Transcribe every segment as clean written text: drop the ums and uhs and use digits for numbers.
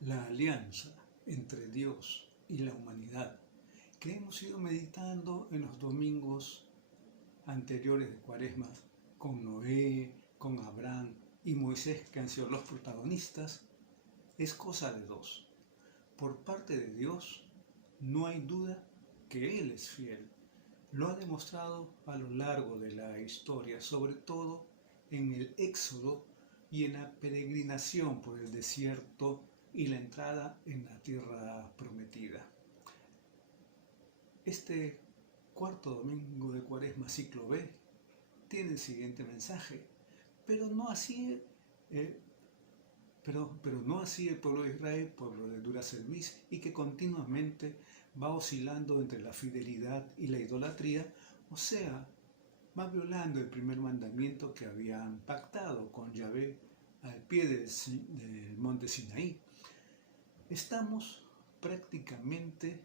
La alianza entre Dios y la humanidad que hemos ido meditando en los domingos anteriores de Cuaresma con Noé, con Abraham y Moisés, que han sido los protagonistas, es cosa de dos. Por parte de Dios no hay duda que Él es fiel. Lo ha demostrado a lo largo de la historia, sobre todo en el Éxodo y en la peregrinación por el desierto y la entrada en la tierra prometida. Este cuarto domingo de Cuaresma, ciclo B, tiene el siguiente mensaje, pero no así, no así el pueblo de Israel, pueblo de dura cerviz, y que continuamente va oscilando entre la fidelidad y la idolatría, o sea, va violando el primer mandamiento que habían pactado con Yahvé al pie del monte Sinaí. Estamos prácticamente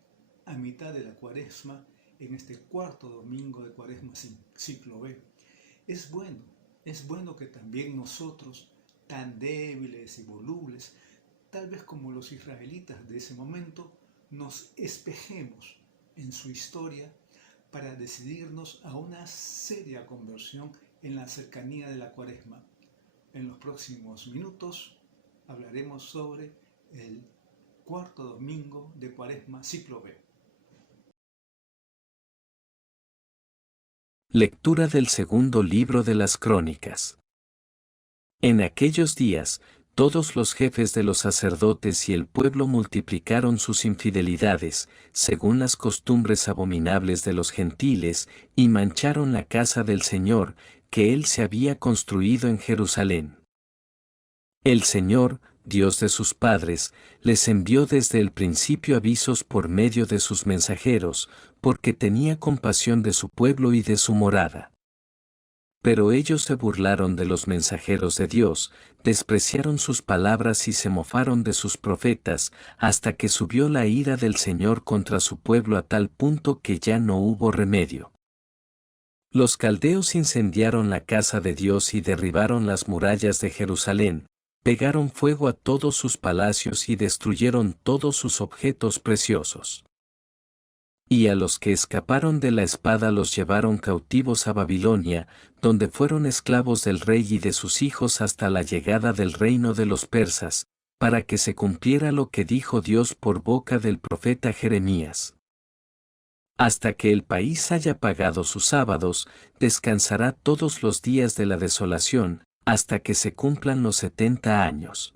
a mitad de la Cuaresma en este cuarto domingo de Cuaresma ciclo B. Es bueno que también nosotros, tan débiles y volubles, tal vez como los israelitas de ese momento, nos espejemos en su historia para decidirnos a una seria conversión en la cercanía de la Cuaresma. En los próximos minutos hablaremos sobre el cuarto domingo de Cuaresma, ciclo B. Lectura del segundo libro de las Crónicas. En aquellos días, todos los jefes de los sacerdotes y el pueblo multiplicaron sus infidelidades, según las costumbres abominables de los gentiles, y mancharon la casa del Señor, que él se había construido en Jerusalén. El Señor, Dios de sus padres, les envió desde el principio avisos por medio de sus mensajeros, porque tenía compasión de su pueblo y de su morada. Pero ellos se burlaron de los mensajeros de Dios, despreciaron sus palabras y se mofaron de sus profetas, hasta que subió la ira del Señor contra su pueblo a tal punto que ya no hubo remedio. Los caldeos incendiaron la casa de Dios y derribaron las murallas de Jerusalén, pegaron fuego a todos sus palacios y destruyeron todos sus objetos preciosos. Y a los que escaparon de la espada los llevaron cautivos a Babilonia, donde fueron esclavos del rey y de sus hijos hasta la llegada del reino de los persas, para que se cumpliera lo que dijo Dios por boca del profeta Jeremías. Hasta que el país haya pagado sus sábados, descansará todos los días de la desolación, hasta que se cumplan los 70 años.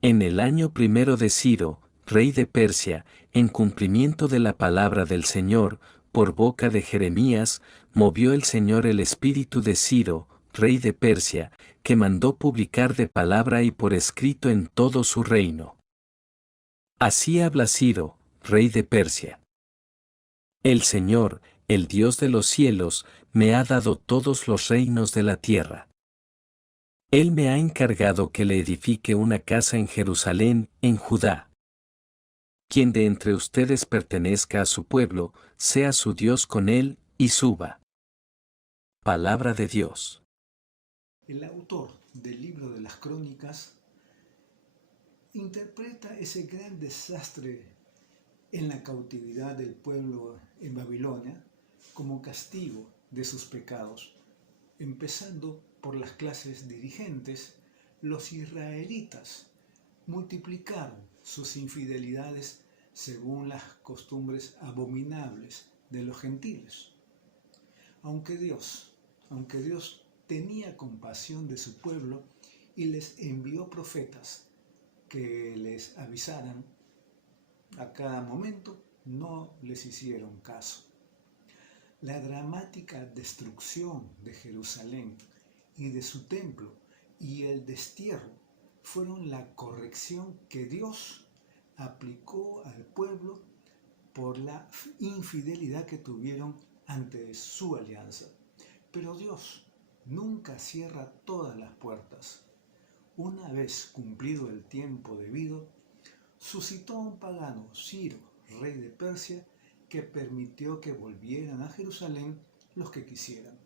En el año primero de Ciro, rey de Persia, en cumplimiento de la palabra del Señor, por boca de Jeremías, movió el Señor el espíritu de Ciro, rey de Persia, que mandó publicar de palabra y por escrito en todo su reino. Así habla Ciro, rey de Persia. El Señor, el Dios de los cielos, me ha dado todos los reinos de la tierra. Él me ha encargado que le edifique una casa en Jerusalén, en Judá. Quien de entre ustedes pertenezca a su pueblo, sea su Dios con él, y suba. Palabra de Dios. El autor del libro de las Crónicas interpreta ese gran desastre en la cautividad del pueblo en Babilonia como castigo de sus pecados, empezando por las clases dirigentes. Los israelitas multiplicaron sus infidelidades según las costumbres abominables de los gentiles. Aunque Dios tenía compasión de su pueblo y les envió profetas que les avisaran a cada momento, no les hicieron caso. La dramática destrucción de Jerusalén y de su templo y el destierro fueron la corrección que Dios aplicó al pueblo por la infidelidad que tuvieron ante su alianza. Pero Dios nunca cierra todas las puertas. Una vez cumplido el tiempo debido, suscitó a un pagano, Ciro, rey de Persia, que permitió que volvieran a Jerusalén los que quisieran.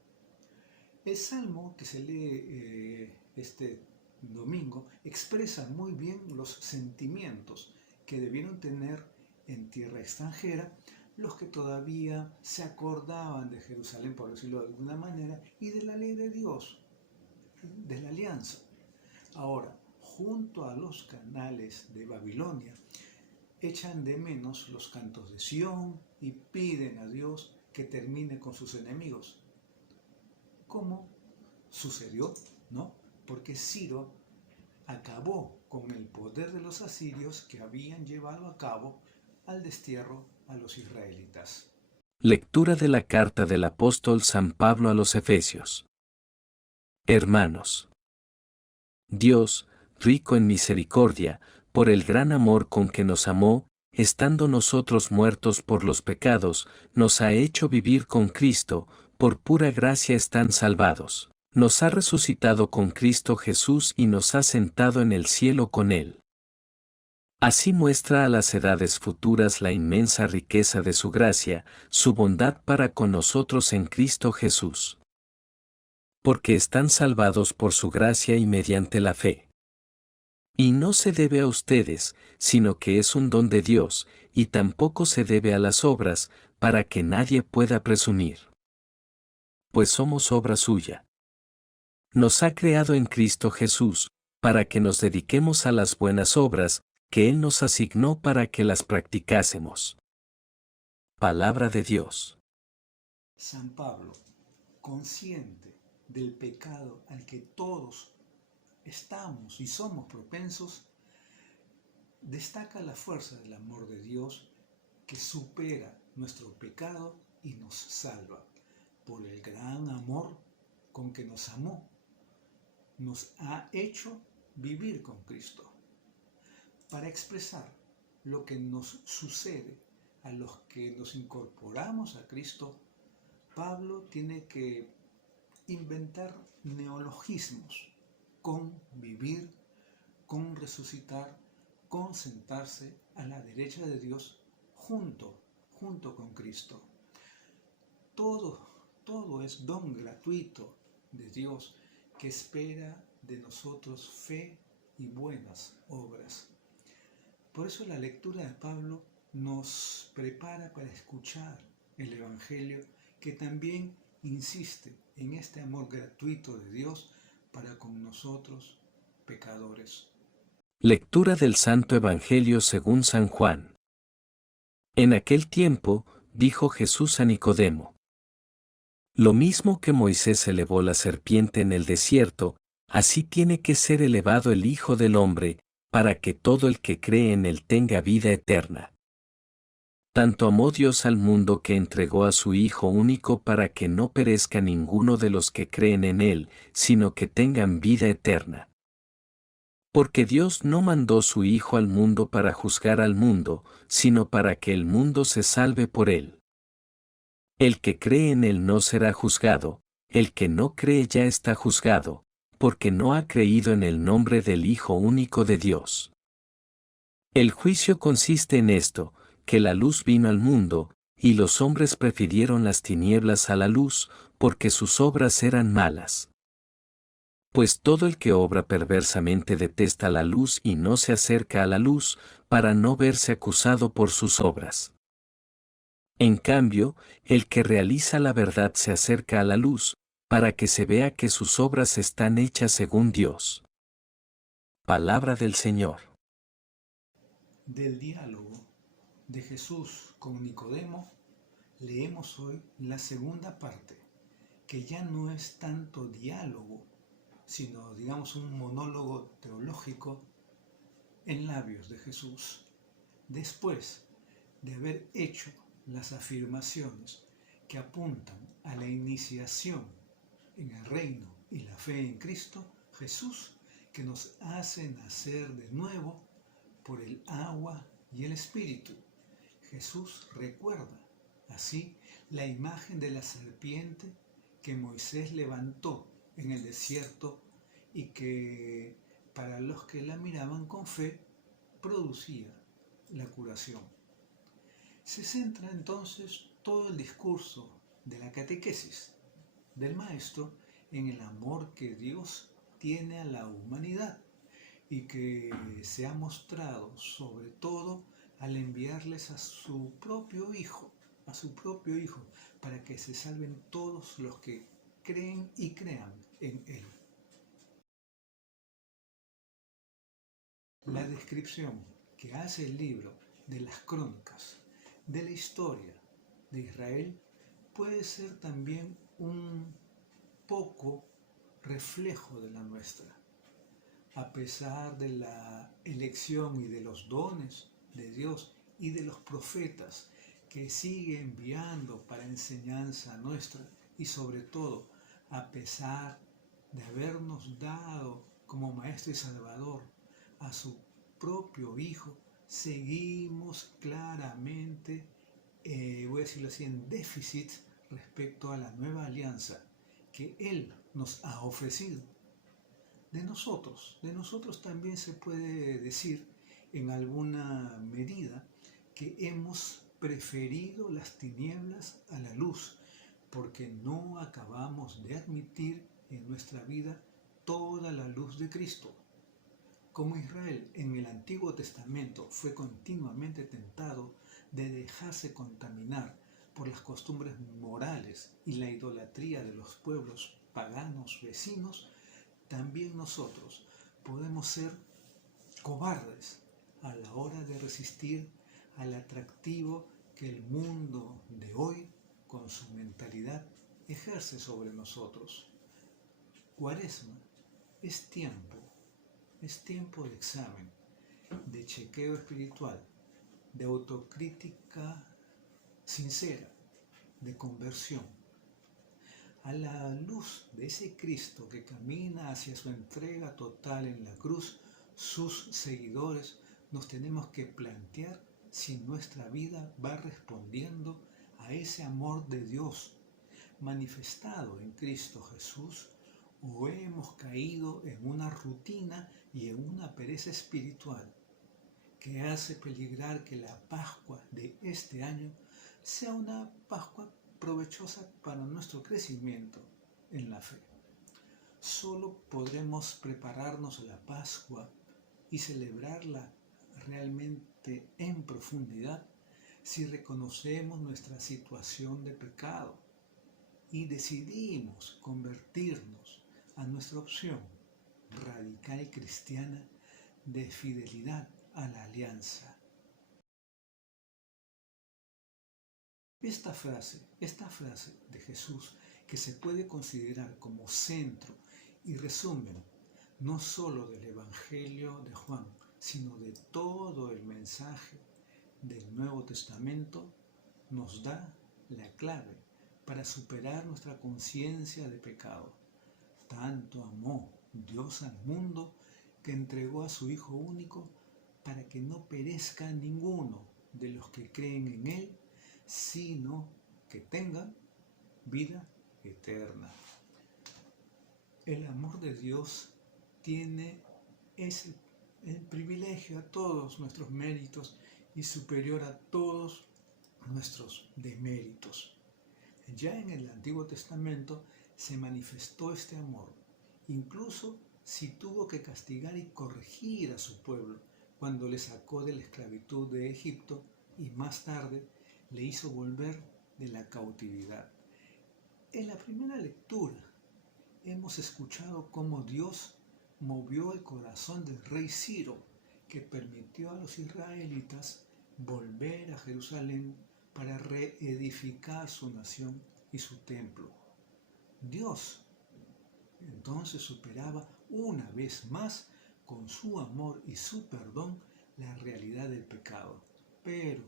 El salmo que se lee este domingo expresa muy bien los sentimientos que debieron tener en tierra extranjera los que todavía se acordaban de Jerusalén, por decirlo de alguna manera, y de la ley de Dios, de la alianza. Ahora, junto a los canales de Babilonia, echan de menos los cantos de Sión y piden a Dios que termine con sus enemigos. ¿Cómo sucedió? ¿No? Porque Ciro acabó con el poder de los asirios que habían llevado a cabo al destierro a los israelitas. Lectura de la carta del apóstol San Pablo a los Efesios. Hermanos, Dios, rico en misericordia, por el gran amor con que nos amó, estando nosotros muertos por los pecados, nos ha hecho vivir con Cristo, por pura gracia están salvados. Nos ha resucitado con Cristo Jesús y nos ha sentado en el cielo con Él. Así muestra a las edades futuras la inmensa riqueza de su gracia, su bondad para con nosotros en Cristo Jesús. Porque están salvados por su gracia y mediante la fe. Y no se debe a ustedes, sino que es un don de Dios, y tampoco se debe a las obras, para que nadie pueda presumir. Pues somos obra suya. Nos ha creado en Cristo Jesús, para que nos dediquemos a las buenas obras, que Él nos asignó para que las practicásemos. Palabra de Dios. San Pablo, consciente del pecado al que todos estamos y somos propensos, destaca la fuerza del amor de Dios que supera nuestro pecado y nos salva. Por el gran amor con que nos amó, nos ha hecho vivir con Cristo. Para expresar lo que nos sucede a los que nos incorporamos a Cristo, Pablo tiene que inventar neologismos: con vivir, con resucitar, con sentarse a la derecha de Dios junto con Cristo. Todo es don gratuito de Dios que espera de nosotros fe y buenas obras. Por eso la lectura de Pablo nos prepara para escuchar el Evangelio, que también insiste en este amor gratuito de Dios para con nosotros, pecadores. Lectura del Santo Evangelio según San Juan. En aquel tiempo, dijo Jesús a Nicodemo: lo mismo que Moisés elevó la serpiente en el desierto, así tiene que ser elevado el Hijo del Hombre, para que todo el que cree en él tenga vida eterna. Tanto amó Dios al mundo que entregó a su Hijo único para que no perezca ninguno de los que creen en él, sino que tengan vida eterna. Porque Dios no mandó su Hijo al mundo para juzgar al mundo, sino para que el mundo se salve por él. El que cree en él no será juzgado, el que no cree ya está juzgado, porque no ha creído en el nombre del Hijo único de Dios. El juicio consiste en esto, que la luz vino al mundo, y los hombres prefirieron las tinieblas a la luz, porque sus obras eran malas. Pues todo el que obra perversamente detesta la luz y no se acerca a la luz, para no verse acusado por sus obras. En cambio, el que realiza la verdad se acerca a la luz, para que se vea que sus obras están hechas según Dios. Palabra del Señor. Del diálogo de Jesús con Nicodemo, leemos hoy la segunda parte, que ya no es tanto diálogo, sino, digamos, un monólogo teológico en labios de Jesús. Después de haber hecho las afirmaciones que apuntan a la iniciación en el reino y la fe en Cristo, Jesús, que nos hace nacer de nuevo por el agua y el Espíritu. Jesús recuerda así la imagen de la serpiente que Moisés levantó en el desierto y que, para los que la miraban con fe, producía la curación. Se centra entonces todo el discurso de la catequesis del maestro en el amor que Dios tiene a la humanidad y que se ha mostrado sobre todo al enviarles a su propio Hijo, para que se salven todos los que creen y crean en Él. La descripción que hace el libro de las crónicas de la historia de Israel puede ser también un poco reflejo de la nuestra. A pesar de la elección y de los dones de Dios y de los profetas que sigue enviando para enseñanza nuestra, y sobre todo a pesar de habernos dado como Maestro y Salvador a su propio Hijo, seguimos claramente, voy a decirlo así, en déficit respecto a la nueva alianza que Él nos ha ofrecido. De nosotros también se puede decir en alguna medida que hemos preferido las tinieblas a la luz, porque no acabamos de admitir en nuestra vida toda la luz de Cristo. Como Israel en el Antiguo Testamento fue continuamente tentado de dejarse contaminar por las costumbres morales y la idolatría de los pueblos paganos vecinos, también nosotros podemos ser cobardes a la hora de resistir al atractivo que el mundo de hoy, con su mentalidad, ejerce sobre nosotros. Cuaresma es tiempo de examen, de chequeo espiritual, de autocrítica sincera, de conversión. A la luz de ese Cristo que camina hacia su entrega total en la cruz, sus seguidores nos tenemos que plantear si nuestra vida va respondiendo a ese amor de Dios manifestado en Cristo Jesús, o hemos caído en una rutina y en una pereza espiritual que hace peligrar que la Pascua de este año sea una Pascua provechosa para nuestro crecimiento en la fe. Solo podremos prepararnos a la Pascua y celebrarla realmente en profundidad si reconocemos nuestra situación de pecado y decidimos convertirnos a nuestra opción radical cristiana de fidelidad a la alianza. Esta frase de Jesús, que se puede considerar como centro y resumen no solo del Evangelio de Juan, sino de todo el mensaje del Nuevo Testamento, nos da la clave para superar nuestra conciencia de pecado. Tanto amó Dios al mundo que entregó a su Hijo único para que no perezca ninguno de los que creen en Él, sino que tengan vida eterna. El amor de Dios tiene el privilegio a todos nuestros méritos y superior a todos nuestros deméritos. Ya en el Antiguo Testamento se manifestó este amor, incluso si tuvo que castigar y corregir a su pueblo cuando le sacó de la esclavitud de Egipto y más tarde le hizo volver de la cautividad. En la primera lectura hemos escuchado cómo Dios movió el corazón del rey Ciro, que permitió a los israelitas volver a Jerusalén para reedificar su nación y su templo. Dios entonces superaba una vez más con su amor y su perdón la realidad del pecado. Pero,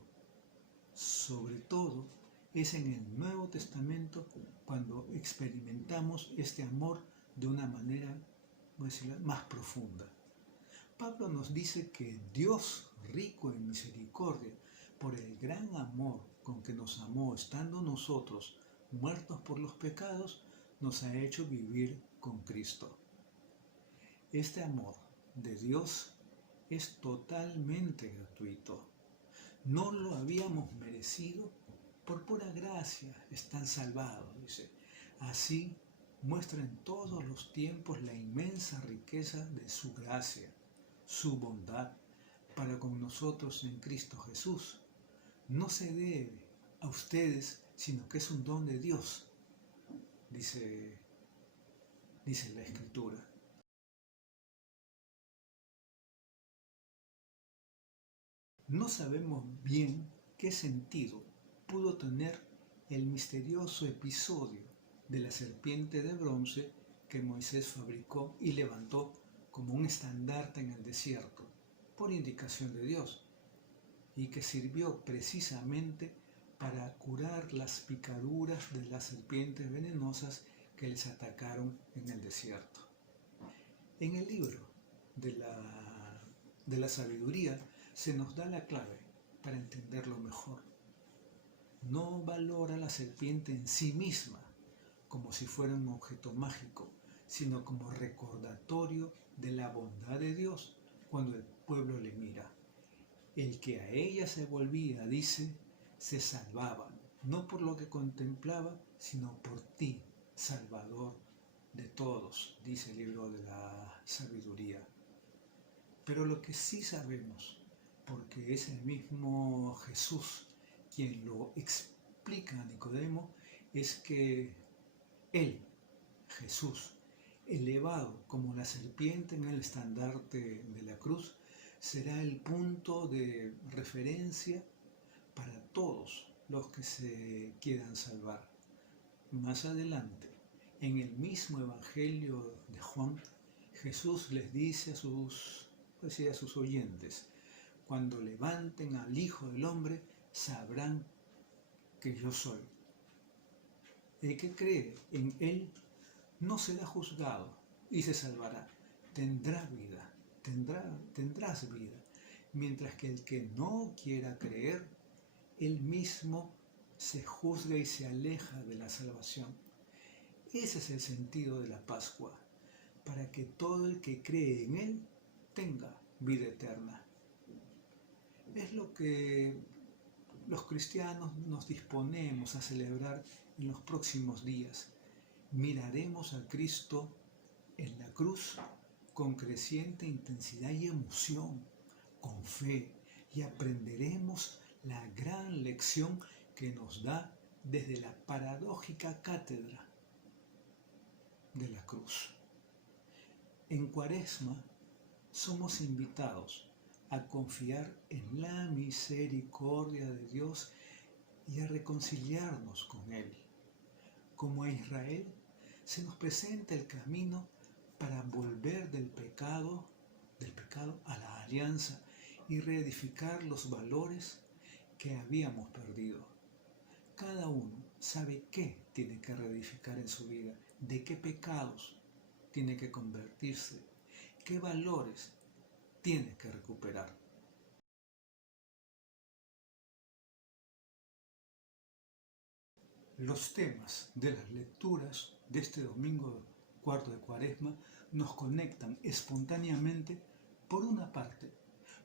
sobre todo, es en el Nuevo Testamento cuando experimentamos este amor de una manera, voy a decirlo, más profunda. Pablo nos dice que Dios, rico en misericordia, por el gran amor con que nos amó, estando nosotros muertos por los pecados, nos ha hecho vivir con Cristo. Este amor de Dios es totalmente gratuito. No lo habíamos merecido, por pura gracia están salvados, dice. Así muestra en todos los tiempos la inmensa riqueza de su gracia, su bondad para con nosotros en Cristo Jesús. No se debe a ustedes, sino que es un don de Dios, dice la Escritura. No sabemos bien qué sentido pudo tener el misterioso episodio de la serpiente de bronce que Moisés fabricó y levantó como un estandarte en el desierto, por indicación de Dios, y que sirvió precisamente para curar las picaduras de las serpientes venenosas que les atacaron en el desierto. En el libro de la sabiduría se nos da la clave para entenderlo mejor. No valora la serpiente en sí misma como si fuera un objeto mágico, sino como recordatorio de la bondad de Dios cuando el pueblo le mira. El que a ella se volvía, dice, se salvaba, no por lo que contemplaba, sino por ti, Salvador de todos, dice el libro de la sabiduría. Pero lo que sí sabemos, porque es el mismo Jesús quien lo explica a Nicodemo, es que Él, Jesús, elevado como la serpiente en el estandarte de la cruz, será el punto de referencia para todos los que se quieran salvar. Más adelante, en el mismo Evangelio de Juan, Jesús les dice a sus oyentes: cuando levanten al Hijo del Hombre, sabrán que yo soy. El que cree en Él no será juzgado y se salvará. Tendrá vida, tendrás vida. Mientras que el que no quiera creer, él mismo se juzga y se aleja de la salvación. Ese es el sentido de la Pascua, para que todo el que cree en Él tenga vida eterna. Es lo que los cristianos nos disponemos a celebrar en los próximos días. Miraremos a Cristo en la cruz con creciente intensidad y emoción, con fe, y aprenderemos la gran lección que nos da desde la paradójica cátedra de la cruz. En Cuaresma somos invitados a confiar en la misericordia de Dios y a reconciliarnos con Él. Como a Israel, se nos presenta el camino para volver del pecado a la alianza y reedificar los valores que habíamos perdido. Cada uno sabe qué tiene que reedificar en su vida, de qué pecados tiene que convertirse, qué valores tiene que recuperar. Los temas de las lecturas de este domingo cuarto de Cuaresma nos conectan espontáneamente, por una parte,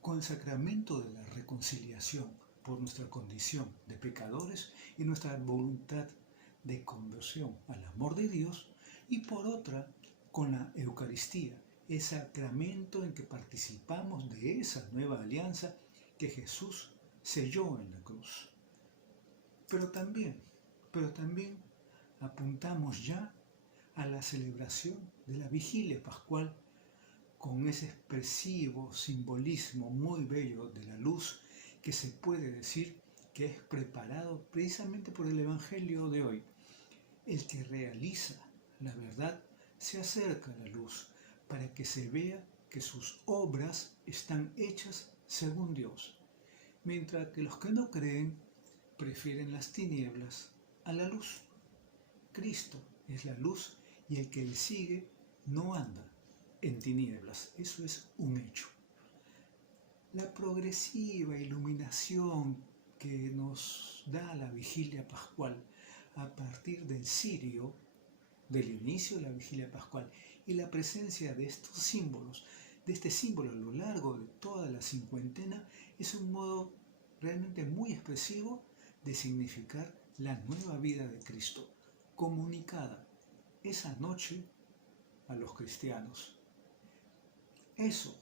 con el sacramento de la reconciliación por nuestra condición de pecadores y nuestra voluntad de conversión al amor de Dios, y por otra, con la Eucaristía, el sacramento en que participamos de esa nueva alianza que Jesús selló en la cruz. Pero también apuntamos ya a la celebración de la Vigilia Pascual, con ese expresivo simbolismo muy bello de la luz que se puede decir que es preparado precisamente por el Evangelio de hoy. El que realiza la verdad se acerca a la luz para que se vea que sus obras están hechas según Dios, mientras que los que no creen prefieren las tinieblas a la luz. Cristo es la luz y el que le sigue no anda en tinieblas. Eso es un hecho. La progresiva iluminación que nos da la Vigilia Pascual a partir del cirio, del inicio de la Vigilia Pascual, y la presencia de estos símbolos, de este símbolo a lo largo de toda la cincuentena, es un modo realmente muy expresivo de significar la nueva vida de Cristo, comunicada esa noche a los cristianos. Eso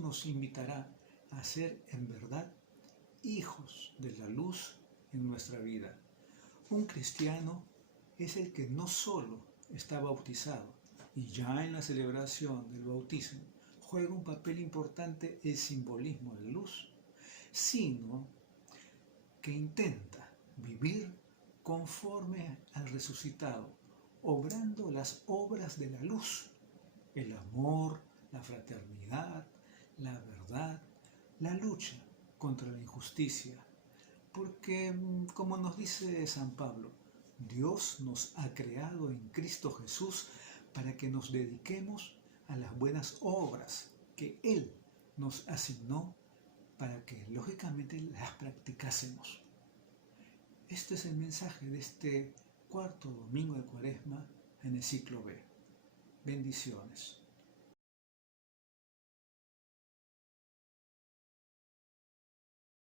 nos invitará a ser en verdad hijos de la luz en nuestra vida. Un cristiano es el que no solo está bautizado y ya en la celebración del bautismo juega un papel importante el simbolismo de luz, sino que intenta vivir conforme al resucitado, obrando las obras de la luz, el amor, la fraternidad, la verdad, la lucha contra la injusticia. Porque, como nos dice San Pablo, Dios nos ha creado en Cristo Jesús para que nos dediquemos a las buenas obras que Él nos asignó para que lógicamente las practicásemos. Este es el mensaje de este cuarto domingo de Cuaresma en el ciclo B. Bendiciones.